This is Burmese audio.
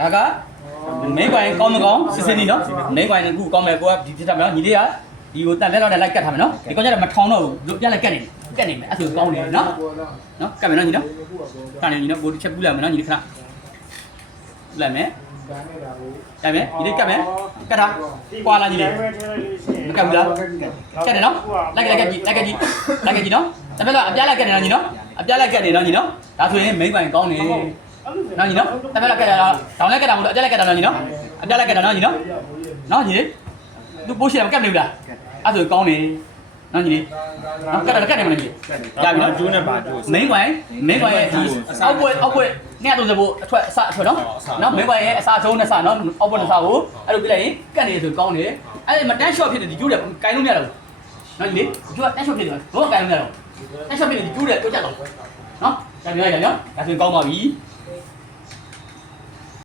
ဒါကမင်းကွိုင်ကောင်းမကောင်းစစ်စစ်နီးနော်မင်းကွိုင်ကကောင်းမယ်ကိုကဒီဖြစ်တာမယ်နော်ညီလေးကဒီကိုတက်လက်တော့လိုက်ကတ်ထားမယ်နော်ဒီကောင်ကျတော့မထောင်တော့ဘူးပြလိုက်ကတ်နေမယ်အဲ့ဆိုကောင်းနေနော်ကတ်မယ်နော်ညီနော်ကတ်နေညီနော်ကိုတစ်ချက်ပူးလိုက်မယ်နော်ညီလေးခဏပူးလိုက်မယ်ကတ်မယ်ညီလေးကတ်မယ်ကတ်တာကွာလာညီလေးမကတ်ဘူးလားကတ်တယ်နော်လိုက်ကတ်ကြည့်နော်တပည့်တော့အပြားလိုက်ကတ်နေနော်ညီနော်အပြားလိုက်ကတ်နေနော်ညီနော်ဒါဆိုရင်မင်းကွိုင်ကောင်းနေနော်ညီနော်တပည့်လိုက်ကတ်တာတောင်းလိုက်ကတ်တာမလို့အပြားလိုက်ကတ်တာနော်ညီနော်အပြားလိုက်ကတ်တာနော်ညီနော်နော်ညီလေးသူပိုးရှိတယ်မကတ်နေဘူးလားအဲ့ဆိုကောင်းနေနော်ညီလေးနော်ကတ်တယ်မလားညီရပြီနော်ကျိုးနဲ့ပါကျိုးမင်းကွိုင်ရဲ့ဒီအောက်ဘွက်နဲ့30ဖို့အထွက်နော်မင်းကွိုင်ရဲ့အစာဆုံးနဲ့စနော်အောက်ဘွက်နဲ့စကိုအဲ့လိုပြလိုက်ရင်ကတ်နေဆိုကောင်းနေအဲ့မတန်းရှော့ဖြစ်တယ်ဒီကျိုးတယ်ကိုင်လို့မရတော့ဘူးနော်ညီလေးကျိုးကတန်းရှော့ဖြစ်တယ်ဘောကိုင်လို့မရတော့တန်းရှော့ဖြစ်တယ်ဒီကျိုးတယ်တိုးကြတော့နော်ဒါပြောရနော်ဒါဆိုကောင်းပါပြီ